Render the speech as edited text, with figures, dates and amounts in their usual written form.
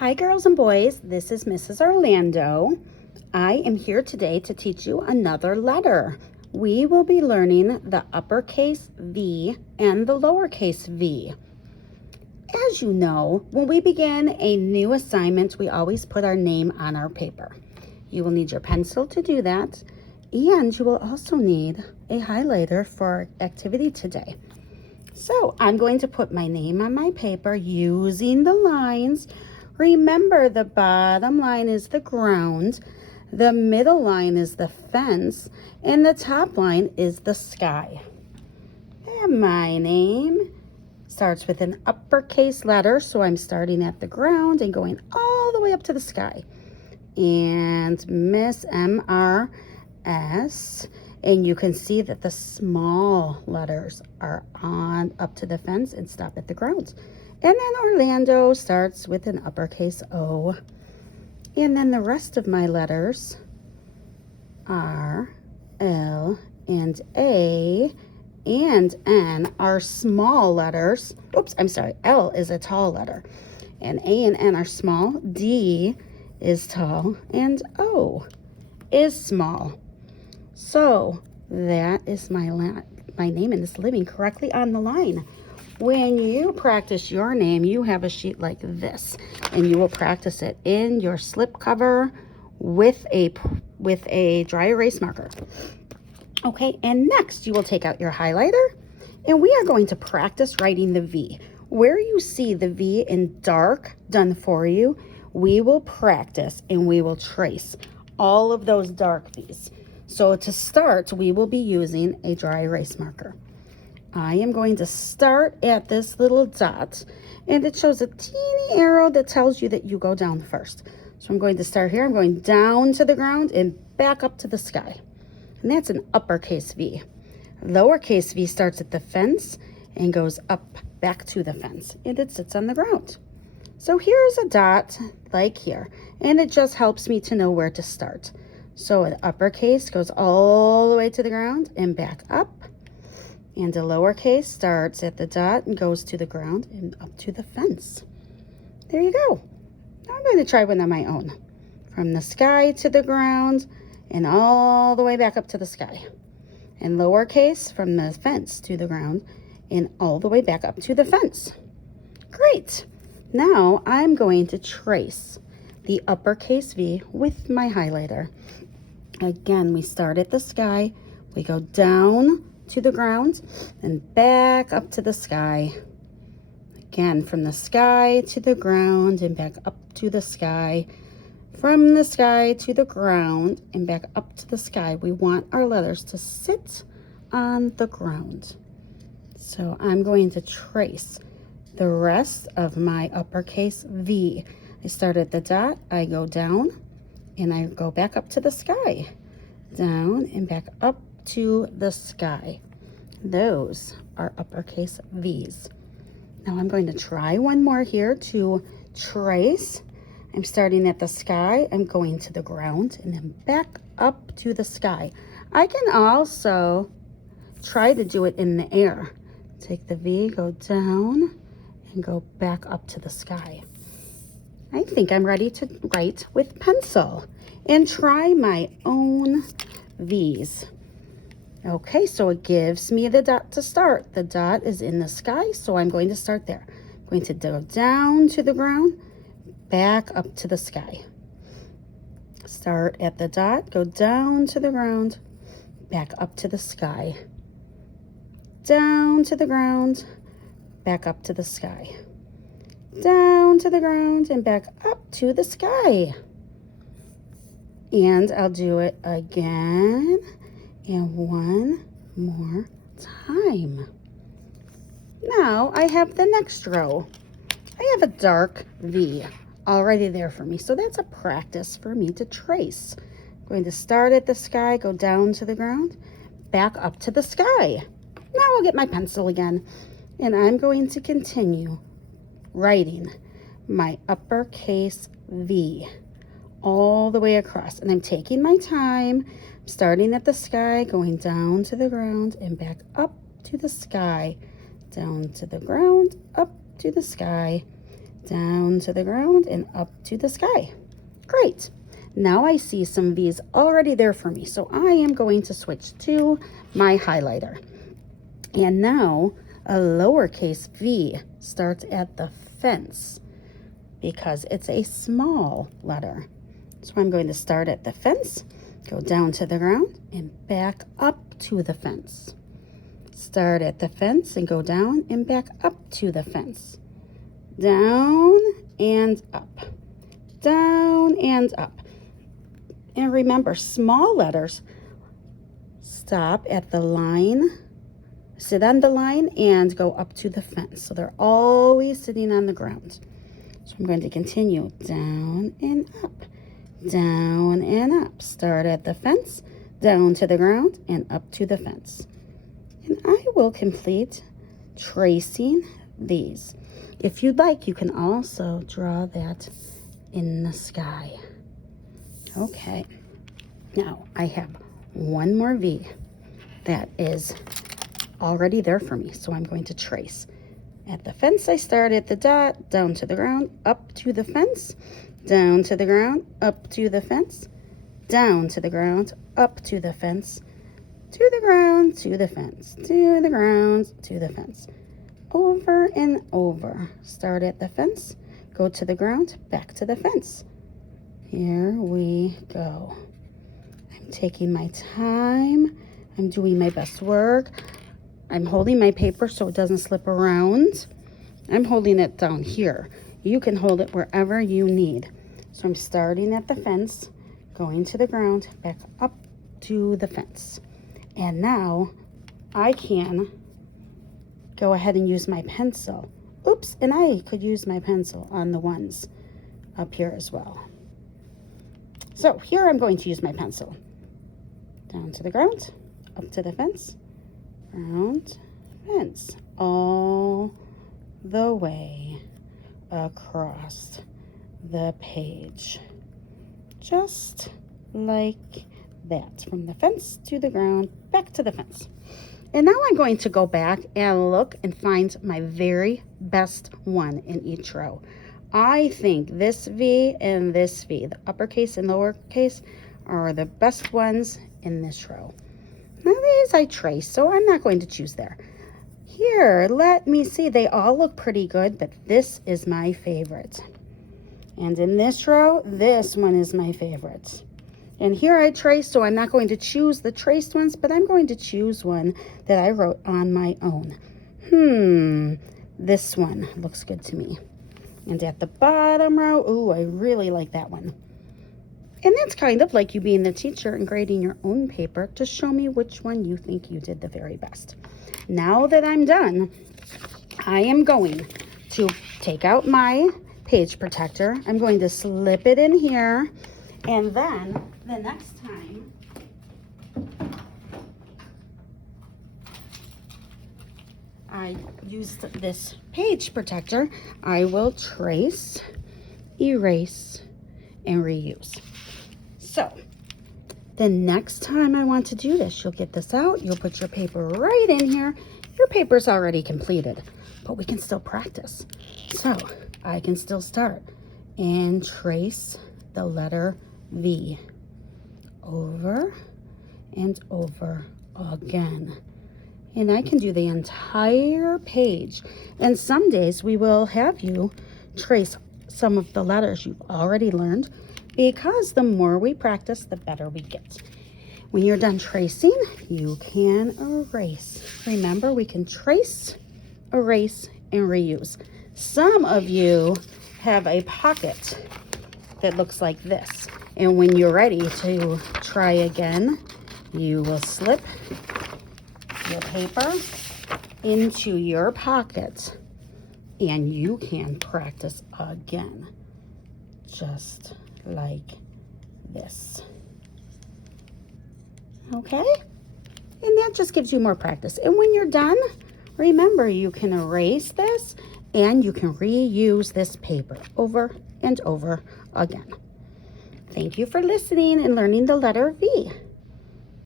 Hi girls and boys, this is Mrs. Orlando. I am here today to teach you another letter. We will be learning the uppercase V and the lowercase v. As you know, when we begin a new assignment, we always put our name on our paper. You will need your pencil to do that, and you will also need a highlighter for activity today. So I'm going to put my name on my paper using the lines. Remember, the bottom line is the ground, the middle line is the fence, and the top line is the sky. And my name starts with an uppercase letter, so I'm starting at the ground and going all the way up to the sky. And Miss M-R-S, and you can see that the small letters are on up to the fence and stop at the ground. And then Orlando starts with an uppercase O. And then the rest of my letters R, L, and A and N are small letters. Oops, I'm sorry. L is a tall letter. And A and N are small. D is tall. And O is small. So that is my name, and it's living correctly on the line. When you practice your name, you have a sheet like this, and you will practice it in your slip cover with a dry erase marker. Okay, and next you will take out your highlighter, and we are going to practice writing the V. Where you see the V in dark done for you, we will practice and we will trace all of those dark V's. So to start, we will be using a dry erase marker. I am going to start at this little dot, and it shows a teeny arrow that tells you that you go down first. So I'm going to start here. I'm going down to the ground and back up to the sky. And that's an uppercase V. Lowercase v starts at the fence and goes up back to the fence, and it sits on the ground. So here's a dot like here, and it just helps me to know where to start. So an uppercase goes all the way to the ground and back up. And a lowercase starts at the dot and goes to the ground and up to the fence. There you go. Now I'm going to try one on my own. From the sky to the ground and all the way back up to the sky. And lowercase from the fence to the ground and all the way back up to the fence. Great. Now I'm going to trace the uppercase V with my highlighter. Again, we start at the sky, we go down to the ground and back up to the sky. Again, from the sky to the ground and back up to the sky. From the sky to the ground and back up to the sky. We want our letters to sit on the ground. So I'm going to trace the rest of my uppercase V. I start at the dot, I go down, and I go back up to the sky. Down and back up to the sky. Those are uppercase V's. Now I'm going to try one more here to trace. I'm starting at the sky, I'm going to the ground, and then back up to the sky. I can also try to do it in the air. Take the V, go down, and go back up to the sky. I think I'm ready to write with pencil and try my own V's. Okay, so it gives me the dot to start. The dot is in the sky, so I'm going to start there. I'm going to go down to the ground, back up to the sky. Start at the dot, go down to the ground, back up to the sky. Down to the ground, back up to the sky. Down to the ground and back up to the sky. And I'll do it again and one more time. Now I have the next row. I have a dark V already there for me, so that's a practice for me to trace. I'm going to start at the sky, go down to the ground, back up to the sky. Now I'll get my pencil again, and I'm going to continue writing my uppercase V all the way across, and I'm taking my time, starting at the sky, going down to the ground and back up to the sky, down to the ground, up to the sky, down to the ground, and up to the sky. Great. Now I see some V's already there for me, so I am going to switch to my highlighter. And now a lowercase v starts at the fence because it's a small letter. So I'm going to start at the fence, go down to the ground, and back up to the fence. Start at the fence and go down and back up to the fence. Down and up. Down and up. And remember, small letters stop at the line, sit on the line, and go up to the fence. So they're always sitting on the ground. So I'm going to continue down and up, down and up. Start at the fence, down to the ground, and up to the fence. And I will complete tracing these. If you'd like, you can also draw that in the sky. Okay, now I have one more V that is already there for me, so I'm going to trace. At the fence, I start at the dot, down to the ground, up to the fence, down to the ground, up to the fence, down to the ground, up to the fence, to the ground, to the fence, to the ground, to the fence. Over and over. Start at the fence, go to the ground, back to the fence. Here we go. I'm taking my time. I'm doing my best work. I'm holding my paper so it doesn't slip around. I'm holding it down here. You can hold it wherever you need. So I'm starting at the fence, going to the ground, back up to the fence. And now I can go ahead and use my pencil. Oops, and I could use my pencil on the ones up here as well. So here I'm going to use my pencil. Down to the ground, up to the fence, round, fence, all the way across the page. Just like that, from the fence to the ground, back to the fence. And now I'm going to go back and look and find my very best one in each row. I think this V and this V, the uppercase and lowercase, are the best ones in this row. Now these I traced, so I'm not going to choose there. Here, let me see. They all look pretty good, but this is my favorite. And in this row, this one is my favorite. And here I traced, so I'm not going to choose the traced ones, but I'm going to choose one that I wrote on my own. This one looks good to me. And at the bottom row, ooh, I really like that one. And that's kind of like you being the teacher and grading your own paper to show me which one you think you did the very best. Now that I'm done, I am going to take out my page protector. I'm going to slip it in here, and then the next time I use this page protector, I will trace, erase, and reuse. So the next time I want to do this, you'll get this out, you'll put your paper right in here. Your paper's already completed, but we can still practice. So I can still start and trace the letter V over and over again. And I can do the entire page. And some days we will have you trace some of the letters you've already learned, because the more we practice, the better we get. When you're done tracing, you can erase. Remember, we can trace, erase, and reuse. Some of you have a pocket that looks like this. And when you're ready to try again, you will slip your paper into your pocket and you can practice again, just like this. Okay? And that just gives you more practice. And when you're done, remember, you can erase this and you can reuse this paper over and over again. Thank you for listening and learning the letter V.